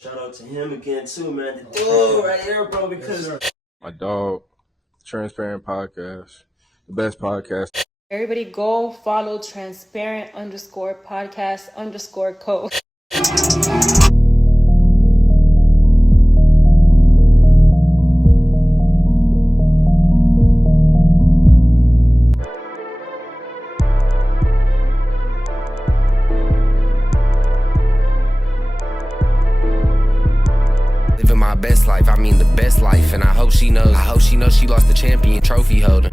Shout out to him again too, man. Oh, right here, bro, because my dog, Transparent Podcast, the best podcast. Everybody go follow transparent_podcast_co. Living my best life, I mean the best life, and I hope she knows she lost the champion trophy holder.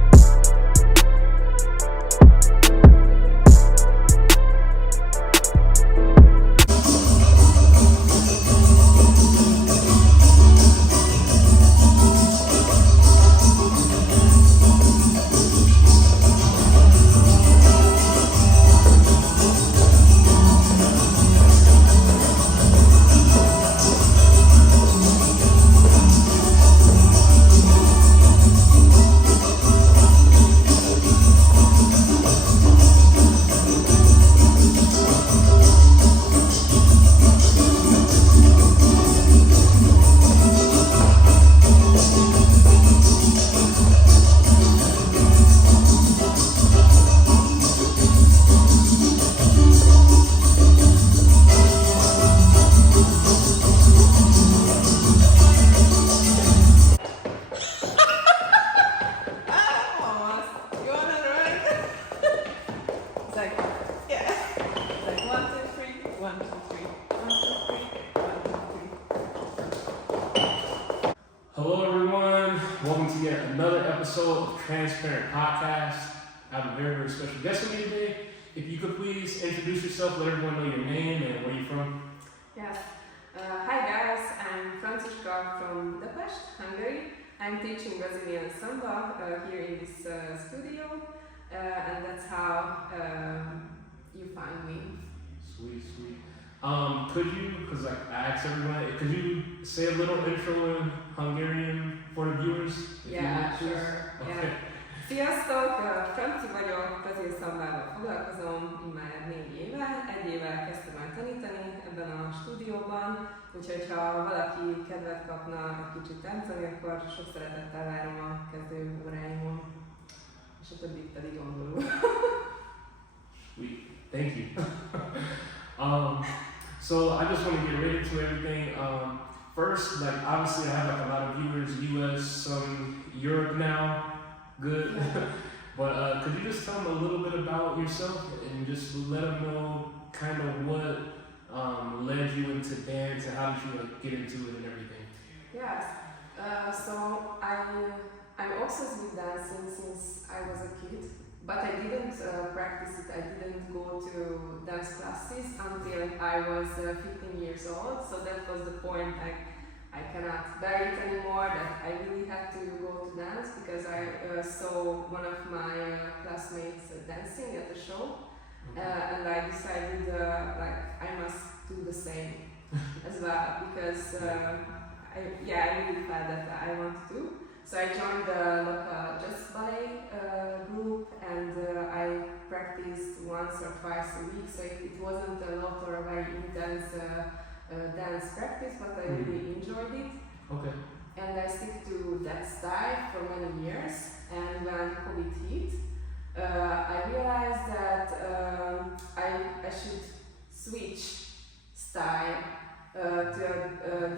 Hello everyone, welcome to yet another episode of Transparent Podcast. I have a very, very special guest with me today. If you could please introduce yourself, let everyone know your name and where you're from. Yes. Hi guys, I'm Franciska from Budapest, Hungary. I'm teaching Brazilian Samba here in this studio, and that's how you find me. Sweet. Could you, because I asked everyone, could you say a little intro in Hungarian for the viewers? Yeah, sure. Okay. Yeah. Sziasztok! Franci vagyok, brazil szambával foglalkozom immár 4 éve. 1 éve kezdtem el tanítani ebben a stúdióban, úgyhogy ha valaki kedvet kapna egy kicsit táncolni, akkor sok szeretettel várom a kezdő óráimon, és a többit pedig angolul. Sweet, thank you. So I just want to get right into everything. First, like obviously I have like a lot of viewers, US, some Europe now. Good. But could you just tell them a little bit about yourself and just let them know kind of what led you into dance and how did you like get into it and everything? Yes. So I'm obsessed with dancing since I was a kid, but I didn't practice it. I didn't go to dance classes until I was 15 years old. So that was the point. I cannot bear it anymore, that I really had to go to dance because I saw one of my classmates dancing at the show, and I decided like I must do the same as well because I really felt that I want to. So I joined the local jazz ballet group and I practiced once or twice a week, so it wasn't a lot or a very intense dance practice, but I really enjoyed it. Okay. And I stick to that style for many years. And when COVID hit, I realized that I should switch style to a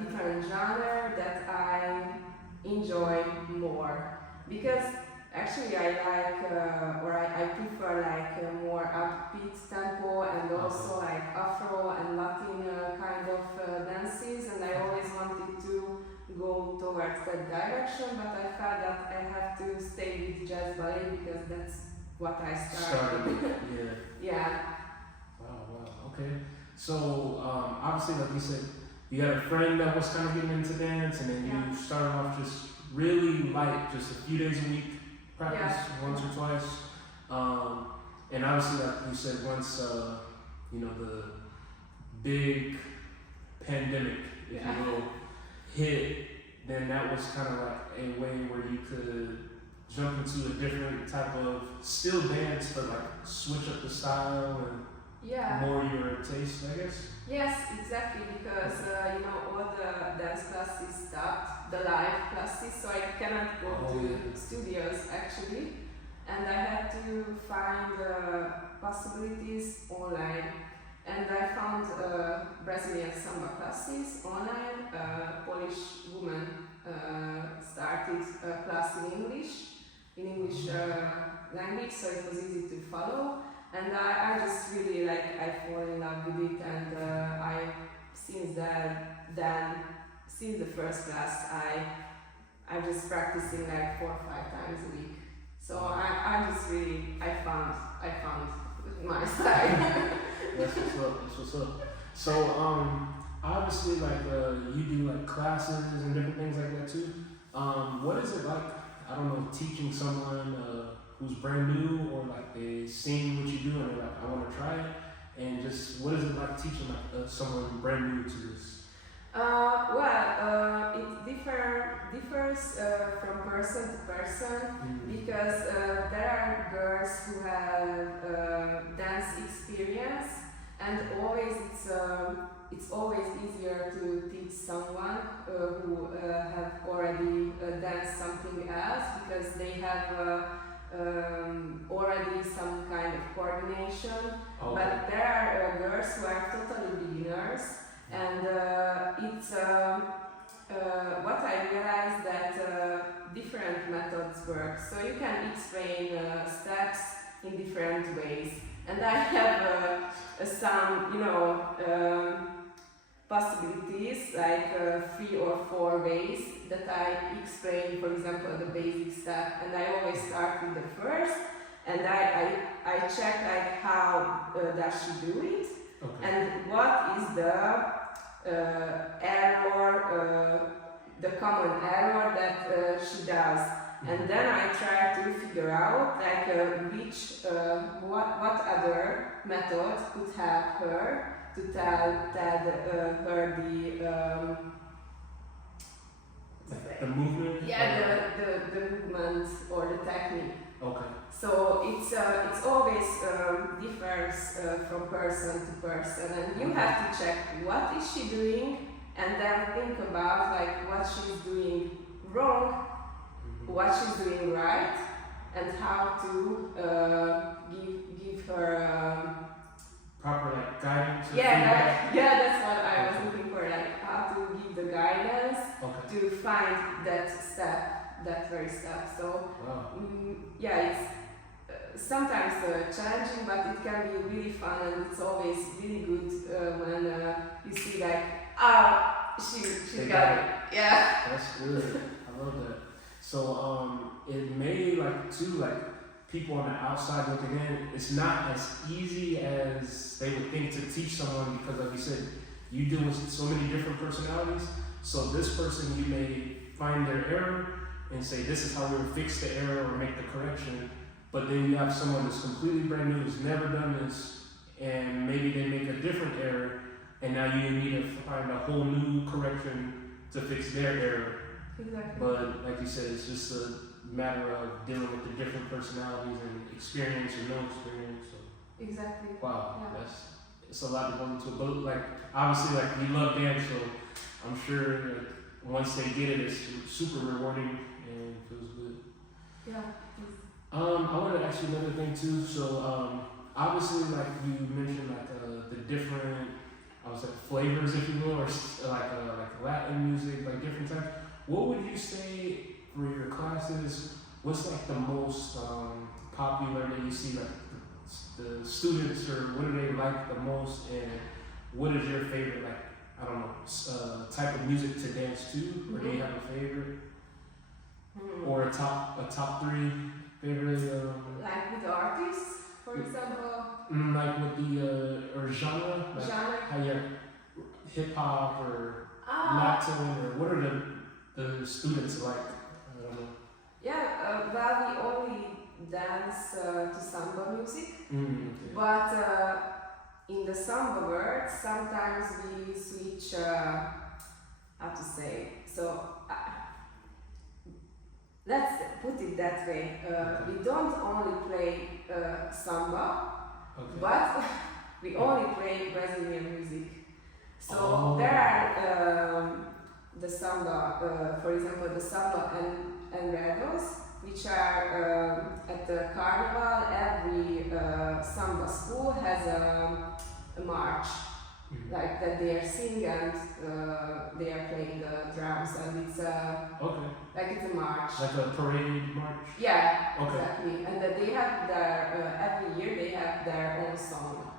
different genre that I enjoy more. Because actually I like, I prefer like a more upbeat tempo and also like Afro and Latin kind of dances, and I always wanted to go towards that direction, but I felt that I have to stay with jazz ballet because that's what I started. Yeah. Wow. Okay. So obviously, like you said, you had a friend that was kind of getting into dance, and then you started off just really light, just a few days a week practice, once or twice. And obviously, like you said, once the big pandemic, if you will, hit, then that was kind of like a way where you could jump into a different type of still dance, but like switch up the style and Yeah. more your taste, I guess. Yes, exactly, because you know, all the dance classes stopped, the live classes, so I cannot go to studios actually, and I had to find possibilities online, and I found Brazilian Samba classes online. Polish woman started a class in English language, so it was easy to follow. And I just really I fall in love with it, and since the first class, I'm just practicing like 4 or 5 times a week. So I just really, I found my style. That's what's up. So obviously you do like classes and different things like that too. What is it like, I don't know, teaching someone who's brand new, or like they seen what you do and they're like, I want to try it, and just what is it like teaching someone brand new to this? It differs from person to person, because there are girls who have dance experience, and it's always easier to teach someone who have already danced something else, because they have already some kind of coordination. Okay. But there are girls who are totally beginners, and it's what I realized that different methods work. So you can explain steps in different ways, and I have some, possibilities, like 3 or 4 ways that I explain, for example, the basic step, and I always start with the first, and I check like how does she do it, Okay. and what is the error, the common error that she does, and then I try to figure out like what other method could help her to tell her the movement? the movement or the technique. Okay. So it's always differs from person to person, and you have to check what is she doing, and then think about like what she's doing wrong, what she's doing right, and how to give her proper like guidance. That's what I was looking for, like how to give the guidance to find that step, that very step. So it's sometimes challenging, but it can be really fun, and it's always really good when you see like, she got it. Yeah. That's good. I love that. So it may people on the outside looking in, it's not as easy as they would think to teach someone, because like you said, you deal with so many different personalities. So this person, you may find their error and say, this is how we would fix the error or make the correction. But then you have someone that's completely brand new, who's never done this, and maybe they make a different error, and now you need to find a whole new correction to fix their error. Exactly. But like you said, it's just a matter of dealing with the different personalities and experience or no experience. So. Exactly. Wow, Yeah. it's a lot to go into. But like obviously, like you love dance, so I'm sure like, once they get it, it's super rewarding and feels good. Yeah. I want to ask you another thing too. So obviously, like you mentioned, like the different, flavors, if you will, or like Latin music, like different types. What would you say for your classes? What's like the most popular that you see, like the students, or what do they like the most, and what is your favorite, like type of music to dance to, or do you have a favorite, or a top 3 favorite? Like with the artists, for example. Like with the or genre, like how you hip hop or Latin, or what are the students like? I don't know. Yeah, well, we only dance to Samba music, Okay. but in the Samba world, sometimes we switch, how to say, so let's put it that way, we don't only play Samba, but we only play Brazilian music. So there are the samba, for example, the samba and redos, which are at the carnival. Every samba school has a march, like that they are singing and they are playing the drums, and it's like it's a march, like a parade march. Yeah, exactly. And that they have their every year they have their own song.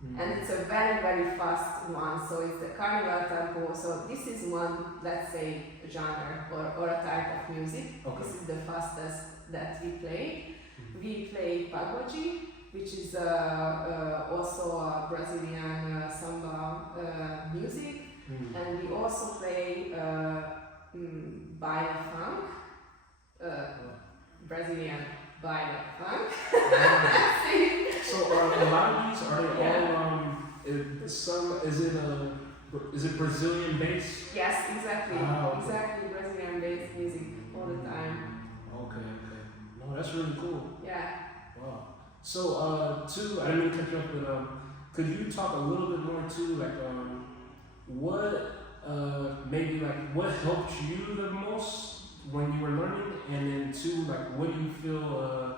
And it's a very, very fast one, so it's the carnival tempo. So this is one, let's say, genre or a type of music. This is the fastest that we play. We play pagode, which is also a Brazilian samba music. And we also play baile funk, Brazilian baile funk. So a lot of these, are they all, is it Brazilian based? Yes, exactly. Exactly, Brazilian based music all the time. Okay. No, that's really cool. Yeah. Wow. So, too, I didn't mean to cut you off, but could you talk a little bit more too, like, what, maybe like, what helped you the most when you were learning, and then too, like, what do you feel,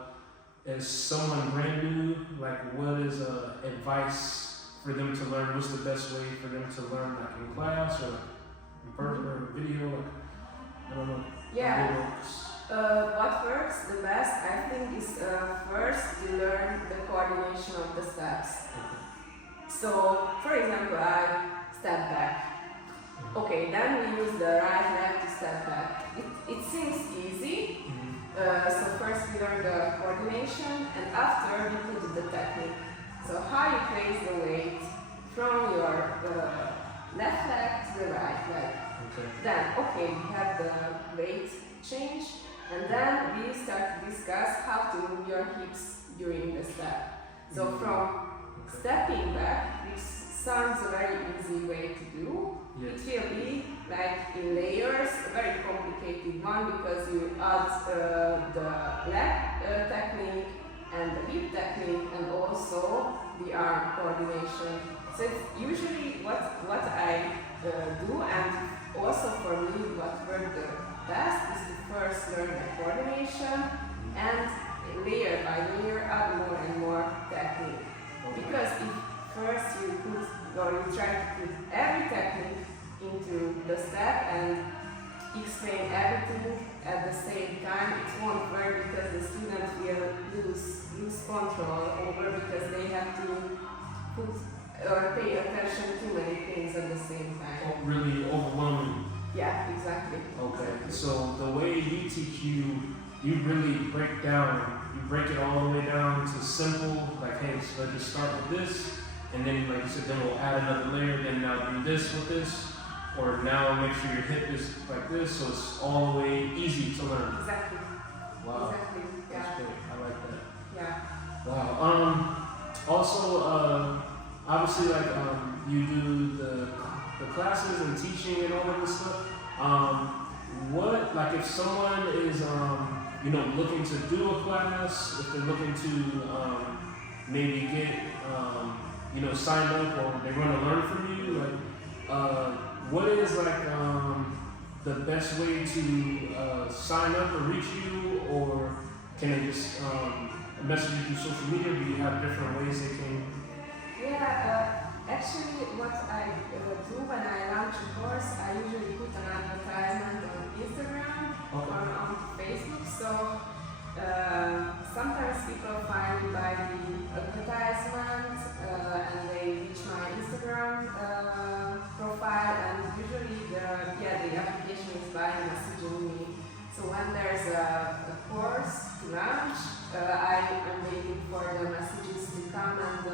as someone brand new, like, what is advice for them to learn? What's the best way for them to learn, like, in class or like, in person or video? Like, I don't know. Yeah. What works the best, I think, is first you learn the coordination of the steps. So, for example, I step back. Okay, then we use the right leg to step back. It seems easy. So first we learn the coordination, and after we put the technique. So how you place the weight from your left leg to the right leg. Then, we have the weight change, and then we start to discuss how to move your hips during the step. So from stepping back, which sounds a very easy way to do, it will be like in layers, a very complicated one, because you add the leg technique and the hip technique and also the arm coordination. So it's usually what I do, and also for me what worked the best is to first learn the coordination and layer by layer add more and more technique. Because if first you try to put every technique into the step and explain everything at the same time, it won't work, because the student will lose control over, because they have to put or pay attention to many things at the same time. Really overwhelming. Yeah, exactly. Okay, so the way we teach you really break it all the way down to simple, like, hey, so let's just start with this, and then, like you said, then we'll add another layer, then now do this with this, or now make sure your hip is like this, so it's all the way easy to learn. Exactly. Wow. Exactly. Yeah. That's great. I like that. Yeah. Wow. Also, obviously, like, you do the classes and teaching and all of this stuff. What, like, if someone is, looking to do a class, if they're looking to maybe get, signed up, or they want to learn from you, like, what is, like, the best way to sign up or reach you, or can they just message you through social media? Do you have different ways they can? Yeah, actually, what I do when I launch a course, I usually put an advertisement on Instagram or on Facebook. So sometimes people find me by the advertisement and they reach my Instagram profile, and usually the application is by messaging me. So when there's a course to launch, I'm waiting for the messages to come, and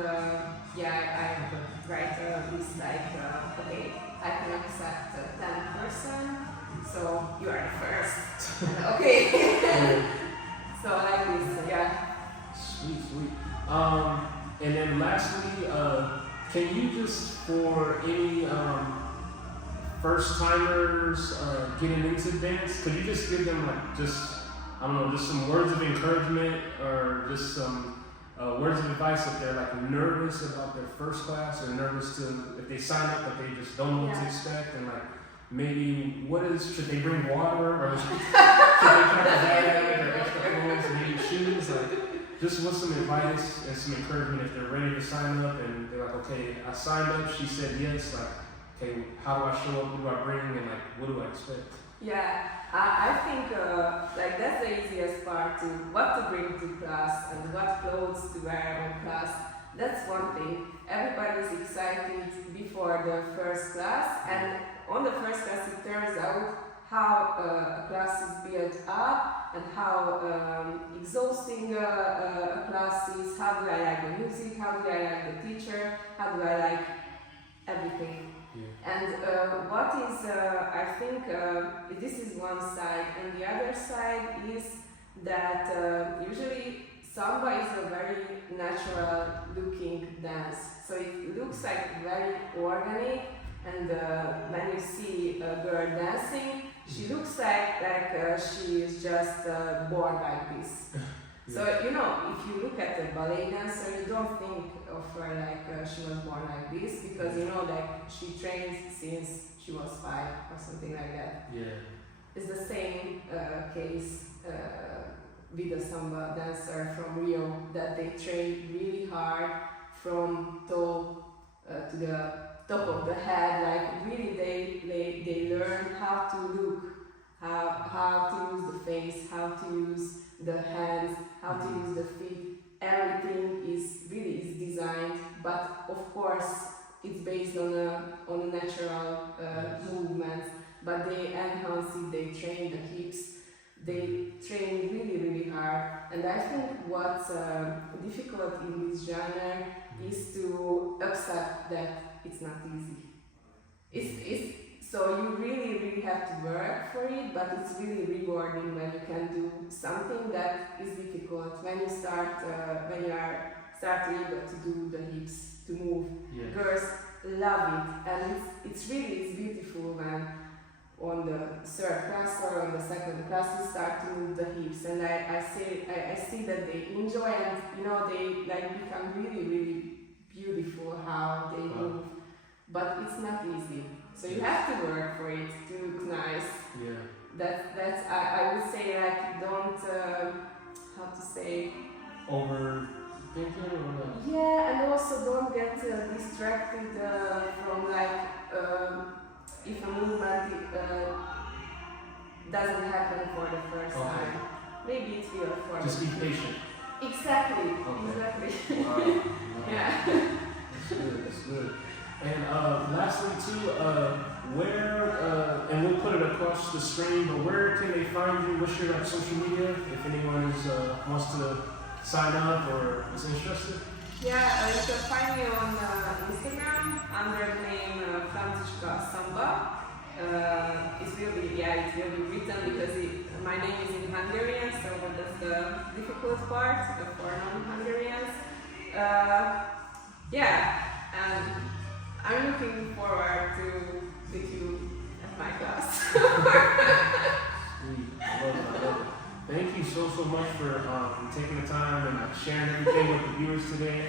I write a list like, okay, I can accept 10%, so you are the first. Okay. So like this, yeah. Sweet. And then lastly, can you just, for any first timers getting into dance, could you just give them, like, just some words of encouragement, or just some words of advice if they're like nervous about their first class or nervous if they sign up but they just don't know what to expect, and like maybe should they bring water or should they try to bag or extra clothes and maybe shoes? Like, just what's some advice and some encouragement if they're ready to sign up and they're like, okay, I signed up, she said yes, like, okay, how do I show up, what do I bring, and like, what do I expect? Yeah, I think like that's the easiest part too. What to bring to class and what clothes to wear on class. That's one thing. Everybody's excited before the first class, and on the first class it turns out how a class is built up and how exhausting a class is. How do I like the music? How do I like the teacher? How do I like everything? And what is, I think, this is one side, and the other side is that usually Samba is a very natural looking dance. So it looks like very organic, and when you see a girl dancing, she looks like she is just born like this. So, you know, if you look at a ballet dancer, you don't think of her like she was born like this, because you know, like she trains since she was 5 or something like that. Yeah. It's the same case with a Samba dancer from Rio, that they train really hard from toe to the top of the head. Like really, they learn how to look, how to use the face, how to use the hands, how to use the feet. Everything is designed, but of course it's based on a natural movement. But they enhance it. They train the hips. They train really hard. And I think what's difficult in this genre is to accept that it's not easy. So you really have to work for it, but it's really rewarding when you can do something that is difficult. When you when you are able to do the hips, to move. Yeah. Girls love it, and it's beautiful when on the third class or on the second class you start to move the hips, and I see that they enjoy, and you know, they like become really beautiful how they move. But it's not easy. So you have to work for it to look nice. Yeah. That's I would say, like, don't how to say, overthink it or not? Yeah, and also don't get distracted from like if a movement doesn't happen for the first time. Maybe it will for just be patient. Exactly. Okay. Exactly. Wow. Yeah. That's good. And lastly too, where, and we'll put it across the screen, but where can they find you? What's your like social media if anyone wants to sign up or is interested? Yeah, you can find me on Instagram under the name Franciska Samba. It will be written because my name is in Hungarian, so that's the difficult part for non-Hungarians. And I'm looking forward to meet you at my class. Sweet, I love it. Thank you so much for taking the time and sharing everything with the viewers today.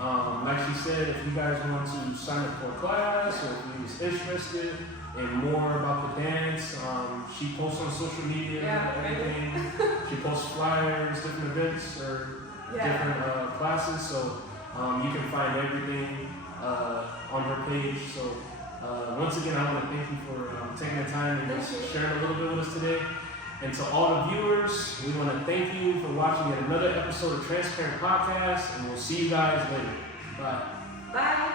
Like she said, if you guys want to sign up for a class or if you're interested in more about the dance, she posts on social media, everything. She posts flyers, different events or different classes, so you can find everything on her page. So once again, I want to thank you for taking the time and just sharing a little bit with us today. And to all the viewers, we want to thank you for watching yet another episode of Transparent Podcast, and we'll see you guys later. Bye. Bye.